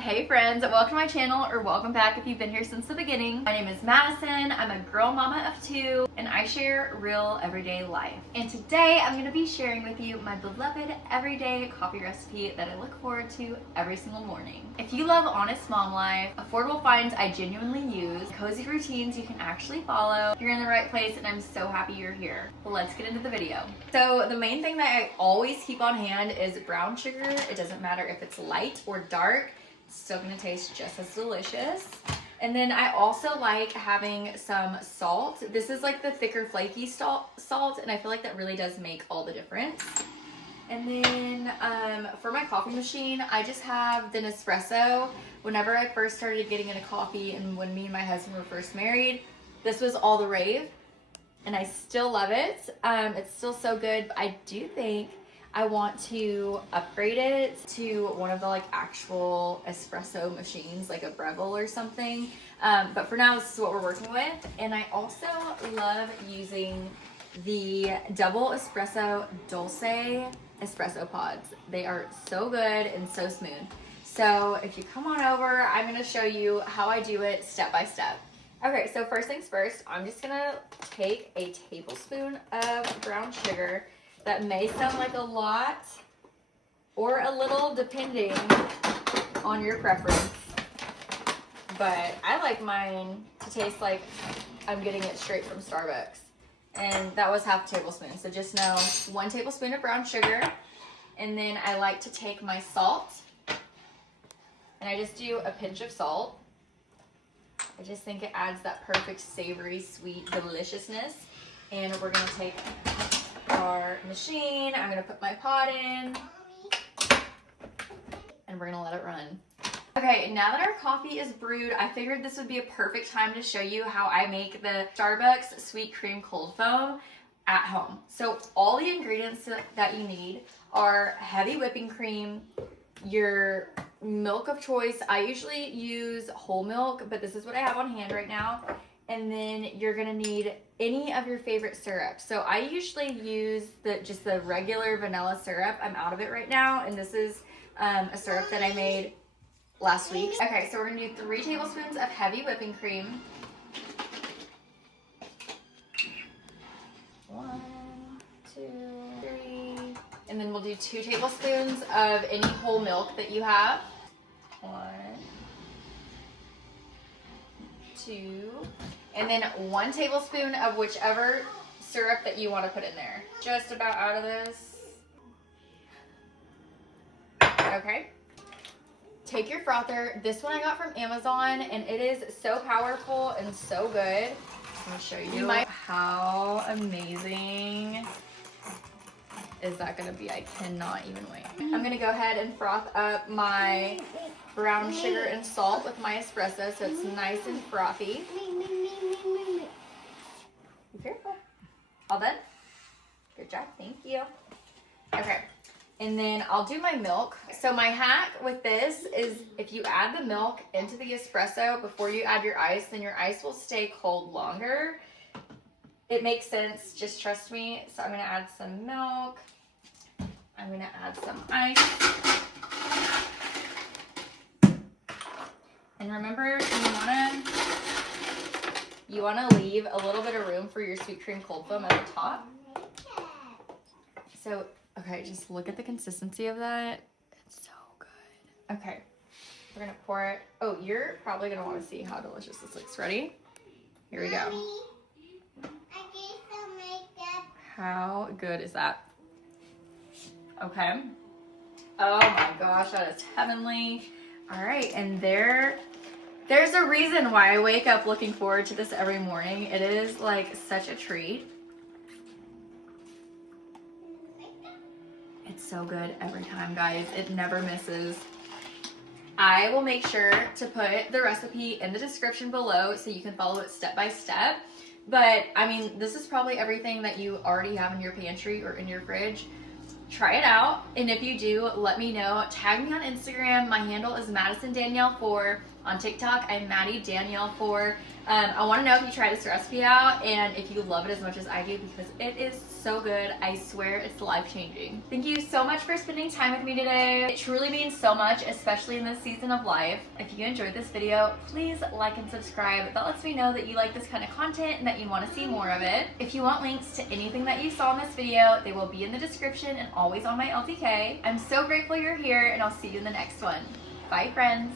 Hey friends, welcome to my channel, or welcome back if you've been here since the beginning. My name is Madison, I'm a girl mama of two, and I share real everyday life. And today I'm going to be sharing with you my beloved everyday coffee recipe that I look forward to every single morning. If you love honest mom life, affordable finds I genuinely use, cozy routines you can actually follow, you're in the right place and I'm so happy you're here. Well, let's get into the video. So the main thing that I always keep on hand is brown sugar. It doesn't matter if it's light or dark. It's still gonna taste just as delicious. And then I also like having some salt. This is like the thicker flaky salt, and I feel like that really does make all the difference. And then for my coffee machine, I just have the espresso. Whenever I first started getting into coffee and when me and my husband were first married, this was all the rave, and I still love it. It's still so good, but I do think I want to upgrade it to one of the like actual espresso machines, like a Breville or something. But for now, this is what we're working with. And I also love using the double espresso dulce espresso pods. They are so good and so smooth. So if you come on over, I'm gonna show you how I do it step by step. Okay, so first things first, I'm just gonna take a tablespoon of brown sugar. That may sound like a lot or a little depending on your preference, but I like mine to taste like I'm getting it straight from Starbucks. And that was half a tablespoon, so just know 1 tablespoon of brown sugar. And then I like to take my salt, and I just do a pinch of salt. I just think it adds that perfect savory, sweet deliciousness. And we're gonna take our machine, I'm gonna put my pot in, and we're gonna let it run. Okay, now that our coffee is brewed, I figured this would be a perfect time to show you how I make the Starbucks sweet cream cold foam at home. So all the ingredients that you need are heavy whipping cream, your milk of choice. I usually use whole milk, but this is what I have on hand right now. And then you're gonna need any of your favorite syrups. So I usually use just the regular vanilla syrup. I'm out of it right now, and this is a syrup that I made last week. Okay, so we're gonna do 3 tablespoons of heavy whipping cream. 1, 2, 3. And then we'll do 2 tablespoons of any whole milk that you have. 1, 2. And then 1 tablespoon of whichever syrup that you want to put in there. Just about out of this. Okay. Take your frother. This one I got from Amazon, and it is so powerful and so good. I'm gonna show you how amazing is that gonna be. I cannot even wait. I'm gonna go ahead and froth up my brown sugar and salt with my espresso so it's nice and frothy. Be careful. All done? Good job, thank you. Okay, and then I'll do my milk. So my hack with this is if you add the milk into the espresso before you add your ice, then your ice will stay cold longer. It makes sense, just trust me. So I'm gonna add some milk. I'm gonna add some ice. And remember, you wanna leave a little bit of room for your sweet cream cold foam at the top. So, okay, just look at the consistency of that. It's so good. Okay, we're gonna pour it. Oh, you're probably gonna wanna see how delicious this looks. Ready? Here we go. How good is that? Okay. Oh my gosh, that is heavenly. All right, and there's a reason why I wake up looking forward to this every morning. It is like such a treat. It's so good every time, guys. It never misses. I will make sure to put the recipe in the description below so you can follow it step by step. But I mean, this is probably everything that you already have in your pantry or in your fridge. Try it out, and if you do, let me know. Tag me on Instagram. My handle is MadisonDanielle4. On TikTok, I'm MaddieDanielle4. I want to know if you try this recipe out and if you love it as much as I do, because it is so good. I swear it's life-changing. Thank you so much for spending time with me today. It truly means so much, especially in this season of life. If you enjoyed this video, please like and subscribe. That lets me know that you like this kind of content and that you want to see more of it. If you want links to anything that you saw in this video, they will be in the description and always on my LTK. I'm so grateful you're here, and I'll see you in the next one. Bye, friends.